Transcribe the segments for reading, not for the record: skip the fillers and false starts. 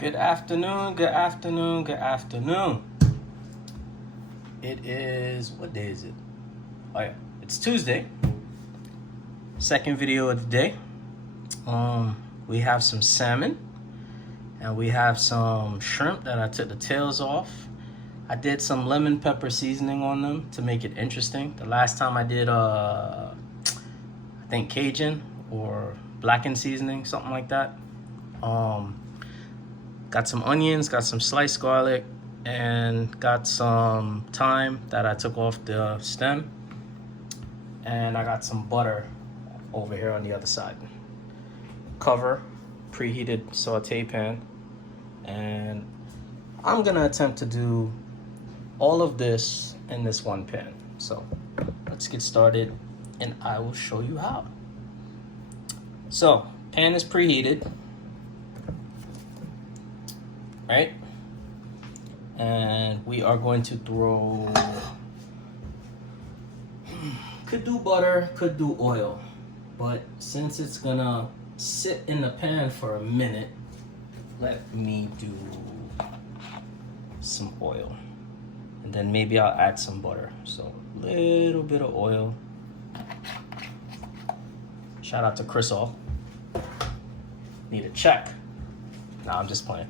Good afternoon, good afternoon, good afternoon. It is, what day is it? Oh yeah, it's Tuesday. Second video of the day. We have some salmon and we have some shrimp that I took the tails off. I did some lemon pepper seasoning on them to make it interesting. The last time I did, I think Cajun or blackened seasoning, something like that. Got some onions, got some sliced garlic, and got some thyme that I took off the stem. And I got some butter over here on the other side. Cover, preheated saute pan. And I'm gonna attempt to do all of this in this one pan. So let's get started and I will show you how. So, pan is preheated. Right? And we are going to throw, could do butter, could do oil, but since it's gonna sit in the pan for a minute, let me do some oil. And then maybe I'll add some butter. So a little bit of oil. Shout out to Chris All. Need a check. Nah, I'm just playing.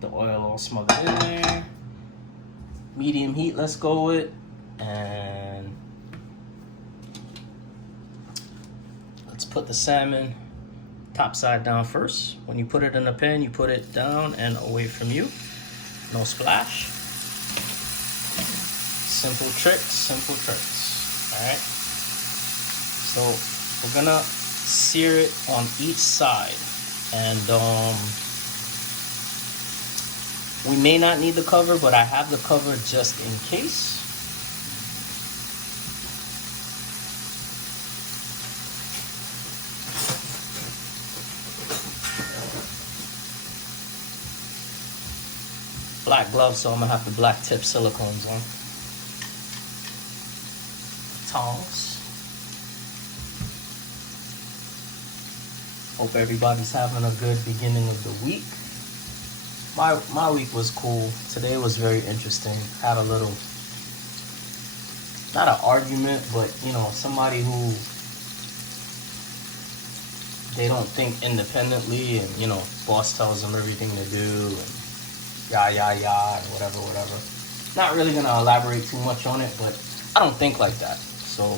The oil all smothered in there. Medium heat, let's go with. And let's put the salmon top side down first. When you put it in the pan, you put it down and away from you. No splash. Simple tricks, all right? So we're gonna sear it on each side. And we may not need the cover, but I have the cover just in case. Black gloves, so I'm gonna have the black tip silicones on. Tongs. Hope everybody's having a good beginning of the week. My week was cool. Today was very interesting. Had a little, not an argument, but you know, somebody who they don't think independently, and you know, boss tells them everything to do, and and whatever. Not really gonna elaborate too much on it, but I don't think like that. So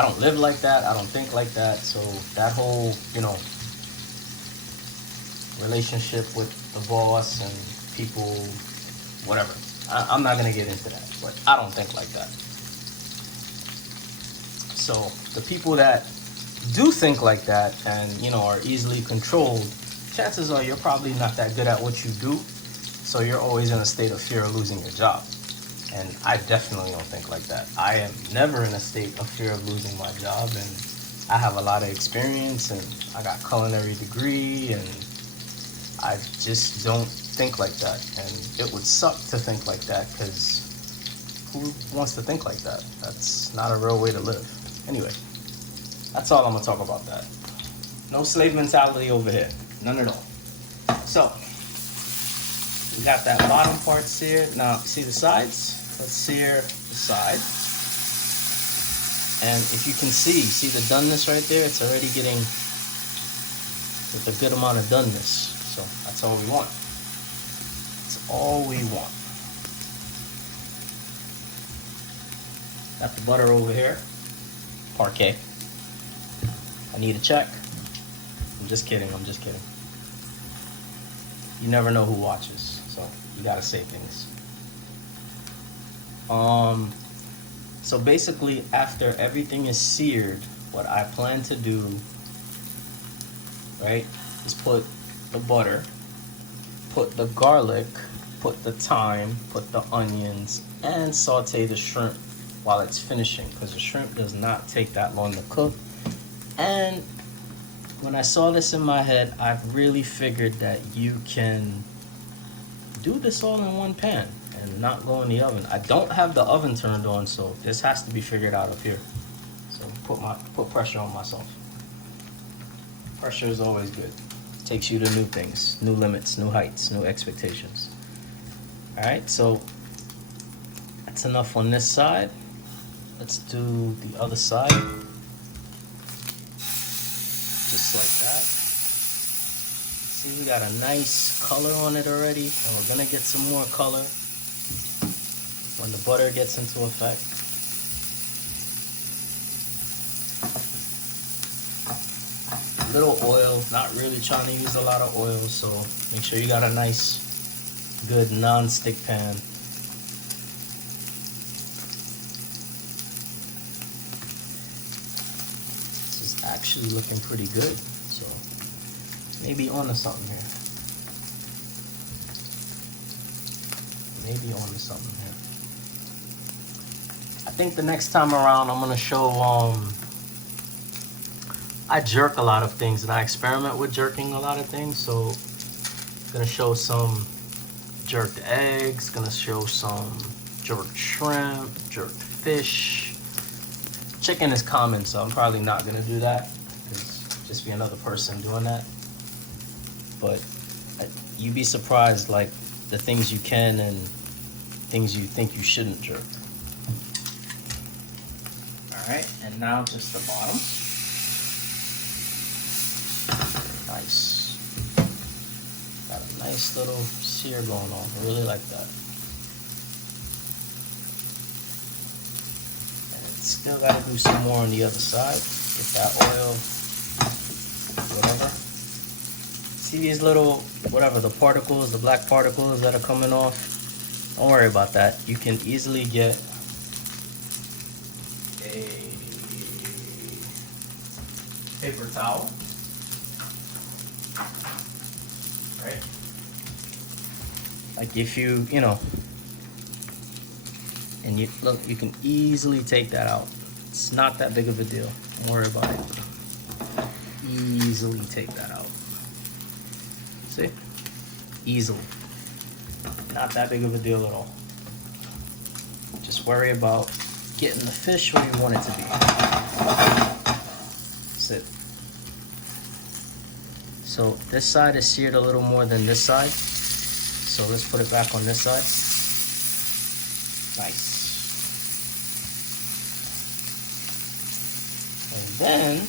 I don't live like that. I don't think like that. So that whole, you know, relationship with the boss and people, whatever. I'm not gonna get into that, but I don't think like that. So the people that do think like that and, you know, are easily controlled, chances are you're probably not that good at what you do, so you're always in a state of fear of losing your job. And I definitely don't think like that. I am never in a state of fear of losing my job, and I have a lot of experience, and I got culinary degree, and I just don't think like that. And it would suck to think like that, because who wants to think like that? That's not a real way to live. Anyway, that's all I'm gonna talk about that. No slave mentality over here, none at all. So, we got that bottom part seared. Now, see the sides? Let's sear the side. And if you can see the doneness right there? It's already getting with a good amount of doneness. So that's all we want. That's all we want. Got the butter over here. Parquet. I need a check. I'm just kidding. You never know who watches, so you gotta say things. So basically, after everything is seared, what I plan to do, right, is put the butter, put the garlic, put the thyme, put the onions, and saute the shrimp while it's finishing, because the shrimp does not take that long to cook. And when I saw this in my head, I've really figured that you can do this all in one pan and not go in the oven. I don't have the oven turned on, so this has to be figured out up here. So put pressure on myself. Pressure is always good. takes you to new things, new limits, new heights, new expectations. All right, so that's enough on this side. Let's do the other side. Just like that. See, we got a nice color on it already, and we're gonna get some more color when the butter gets into effect. Little oil, not really trying to use a lot of oil, so make sure you got a nice, good non-stick pan. This is actually looking pretty good, so maybe onto something here. Maybe onto something here. I think the next time around I'm gonna show I jerk a lot of things and I experiment with jerking a lot of things, so I'm gonna show some jerked eggs, gonna show some jerked shrimp, jerked fish. Chicken is common, so I'm probably not gonna do that because just be another person doing that. But you'd be surprised, like the things you can and things you think you shouldn't jerk. All right, and now just the bottom. Nice. Got a nice little sear going on. I really like that. And it's still got to do some more on the other side. Get that oil, whatever. See these little, whatever, the particles, the black particles that are coming off? Don't worry about that. You can easily get a paper towel. Right? Like if you know, and you look, you can easily take that out. It's not that big of a deal. Don't worry about it. Easily take that out. See? Easily. Not that big of a deal at all. Just worry about getting the fish where you want it to be. That's it. So this side is seared a little more than this side. So let's put it back on this side. Nice. And then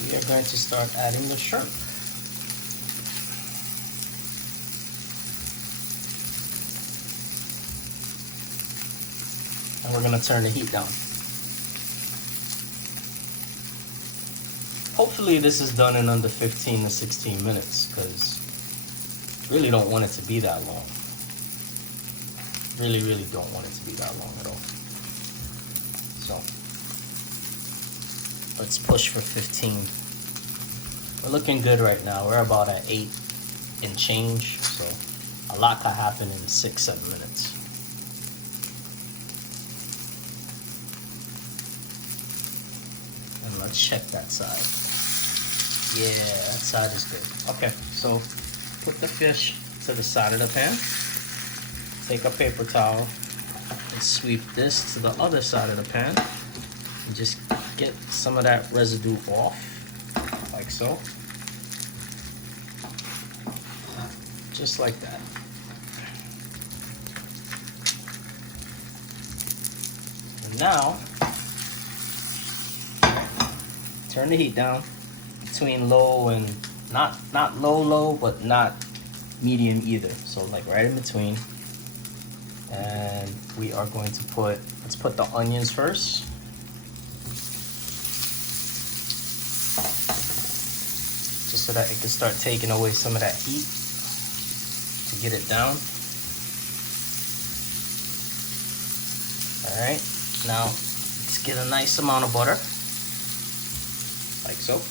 we are going to start adding the shrimp. And we're going to turn the heat down. Hopefully this is done in under 15 to 16 minutes because really don't want it to be that long. Really don't want it to be that long at all. So let's push for 15. We're looking good right now. We're about at 8 and change. So a lot can happen in 6-7 minutes. And let's check that side. Yeah, that side is good. Okay, so put the fish to the side of the pan. Take a paper towel and sweep this to the other side of the pan. And just get some of that residue off, like so. Just like that. And now, turn the heat down between low and not low, but not medium either. So like right in between. And we are going to let's put the onions first. Just so that it can start taking away some of that heat to get it down. All right, now let's get a nice amount of butter. Like so.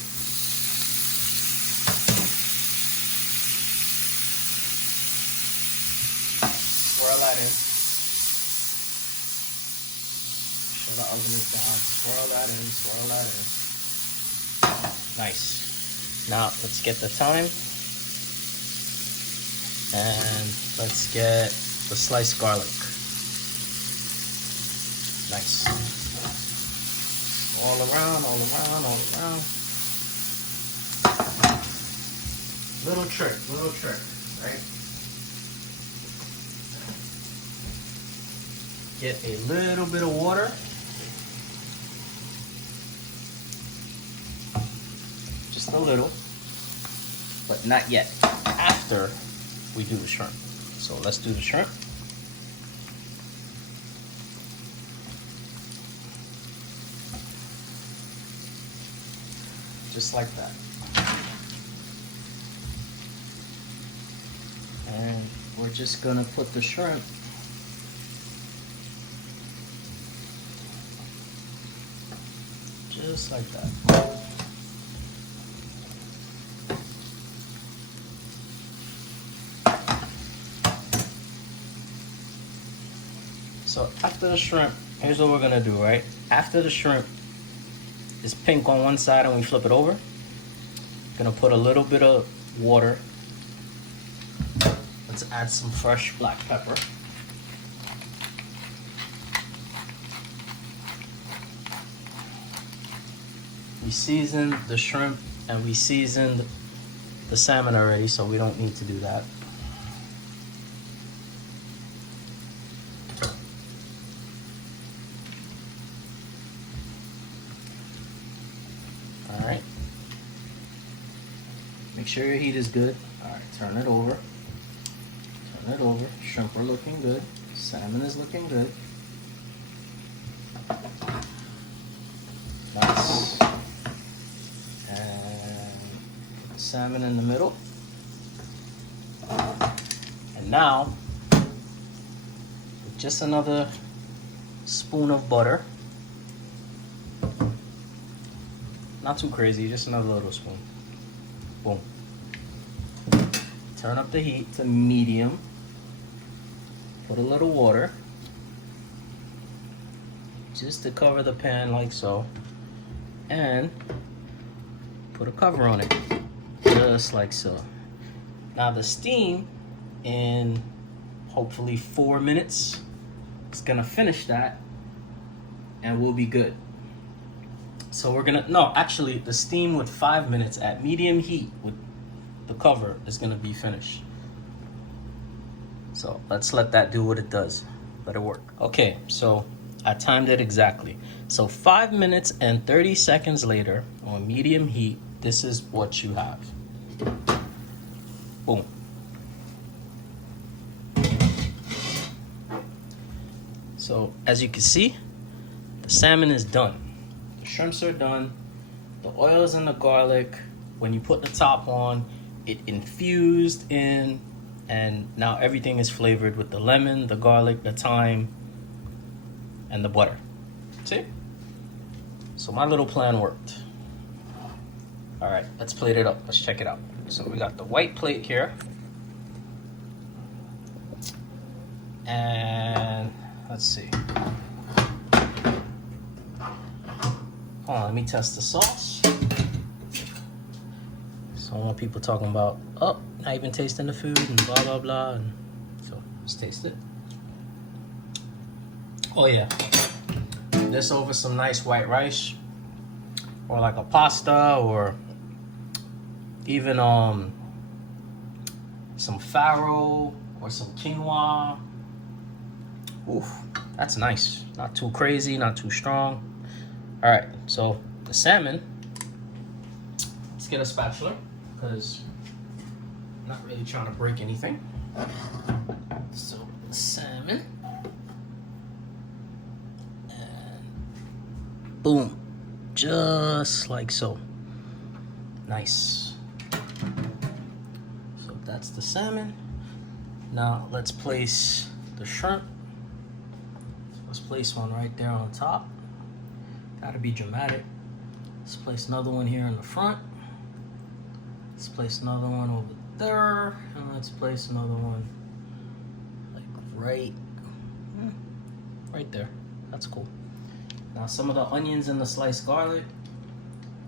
Swirl that in. Show the oven is down. Swirl that in, swirl that in. Nice. Now let's get the thyme. And let's get the sliced garlic. Nice. All around, all around, all around. Little trick, right? Get a little bit of water. Just a little, but not yet. After we do the shrimp. So let's do the shrimp. Just like that. And we're just gonna put the shrimp just like that. So after the shrimp, here's what we're gonna do, right? After the shrimp is pink on one side and we flip it over, gonna put a little bit of water. Let's add some fresh black pepper. We seasoned the shrimp and we seasoned the salmon already, so we don't need to do that. All right. Make sure your heat is good. All right, turn it over. Turn it over. Shrimp are looking good. Salmon is looking good. Nice. And salmon in the middle. And now, with just another spoon of butter. Not too crazy, just another little spoon. Boom. Turn up the heat to medium. Put a little water. Just to cover the pan like so. And put a cover on it. Just like so. Now the steam in hopefully 4 minutes is gonna finish that and we'll be good. So we're gonna, no, actually the steam with 5 minutes at medium heat with the cover is gonna be finished. So let's let that do what it does. Let it work. Okay, so I timed it exactly. So 5 minutes and 30 seconds later on medium heat, this is what you have. Boom. So as you can see, the salmon is done. The shrimps are done. The oils and the garlic, when you put the top on, it infused in, and now everything is flavored with the lemon, the garlic, the thyme, and the butter. See? So my little plan worked. All right, let's plate it up. Let's check it out. So we got the white plate here. And let's see. Hold on, let me test the sauce. So I want people talking about, oh, not even tasting the food and blah, blah, blah. And so let's taste it. Oh yeah. This over some nice white rice or like a pasta or even some farro or some quinoa. Oof, that's nice. Not too crazy, not too strong. All right, so the salmon, let's get a spatula because I'm not really trying to break anything. So the salmon, and boom, just like so. Nice. So that's the salmon. Now let's place the shrimp. Let's place one right there on top. Gotta be dramatic. Let's place another one here in the front. Let's place another one over there. And let's place another one like right there. That's cool. Now some of the onions and the sliced garlic,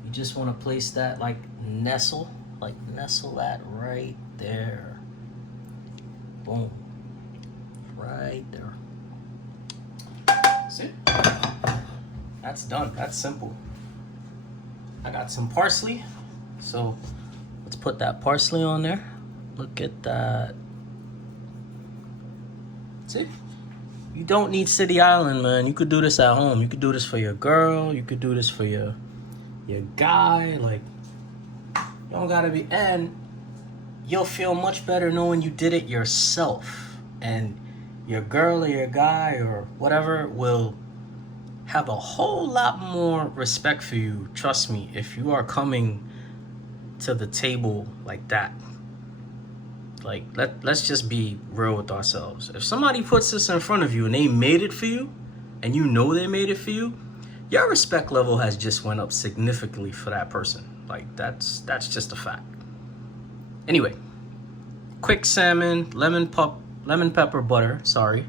you just want to place that like nestle that right there. Boom. Right there. See? That's done. That's simple. I got some parsley, so let's put that parsley on there. Look at that. See? You don't need City Island, man. You could do this at home. You could do this for your girl. You could do this for your guy. Like, you don't gotta be. And you'll feel much better knowing you did it yourself. And your girl or your guy or whatever will have a whole lot more respect for you. Trust me, if you are coming to the table like that. Like, let's just be real with ourselves. If somebody puts this in front of you and they made it for you, and you know they made it for you, your respect level has just went up significantly for that person. Like, that's just a fact. Anyway, quick salmon, lemon pepper butter, saute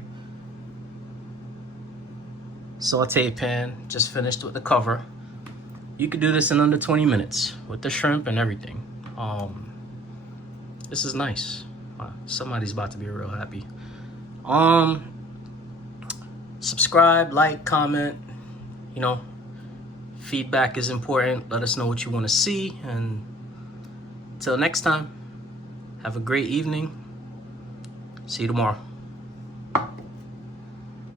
pan, just finished with the cover. You could do this in under 20 minutes with the shrimp and everything. This is nice. Somebody's about to be real happy. Subscribe, like, comment. You know, feedback is important. Let us know what you want to see. And until next time, have a great evening. See you tomorrow.